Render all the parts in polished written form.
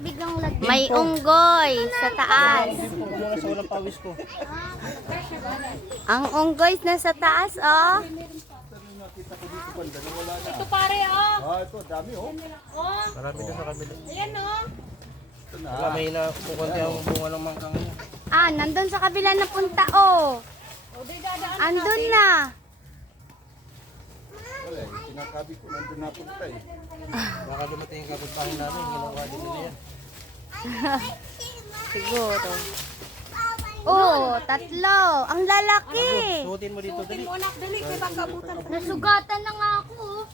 biglang lagyan. May unggoy sa taas. Sa walang pawis ko. Ang unggoy na sa taas, oh. Ito pare, oh. Ah, ito, dami oh. Oh, Marami na sa kabila. ayan, oh. Wala, may na kukunti ang bunga ng mangkang niya. Ah, nandun sa kabila na punta, oh. O, di dadaan. Andun na. Wala, kinakabi ko, nandun napunta eh. Baka dumating yung kapitbahay namin, ginawa din nila yan. Siguro. Oh, tatlo. Ang lalaki. Suotin mo dito, dali. Anak, dali, kay baka butan. Nasugatan na nga ako, oh.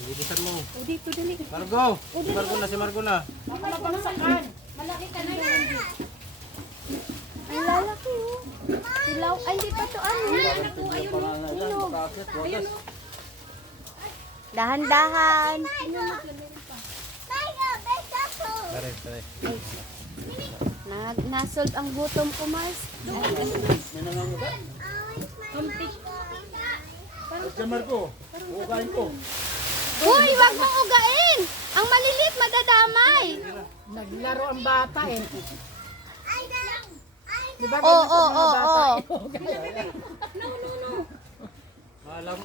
Bilisan mo. O, dito, dali. Margo! Si Margo na, si Margo na. Ako mabangsakan. Malaki ka na yan. Ang lalaki, oh. Silaw. Ay, di pa to ano. Ayun, oh. Dahan-dahan. Tare, tare. Nasolve ang gutom ko, Mars. May nanganguga. Si Margo, ugain ko. Uy, wag mong ugain. Ang maliliit madadamay. Naglaro ang bata, eh. Di ba? Oo.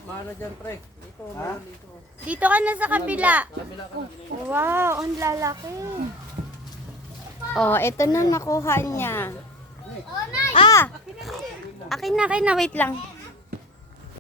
Mahala dyan, pre. Dito, dito. Dito ka na sa kabila. Kabila ka na. Wow, ang lalaki. Oh, ito na nakuha niya. Ah! Akin na, wait lang.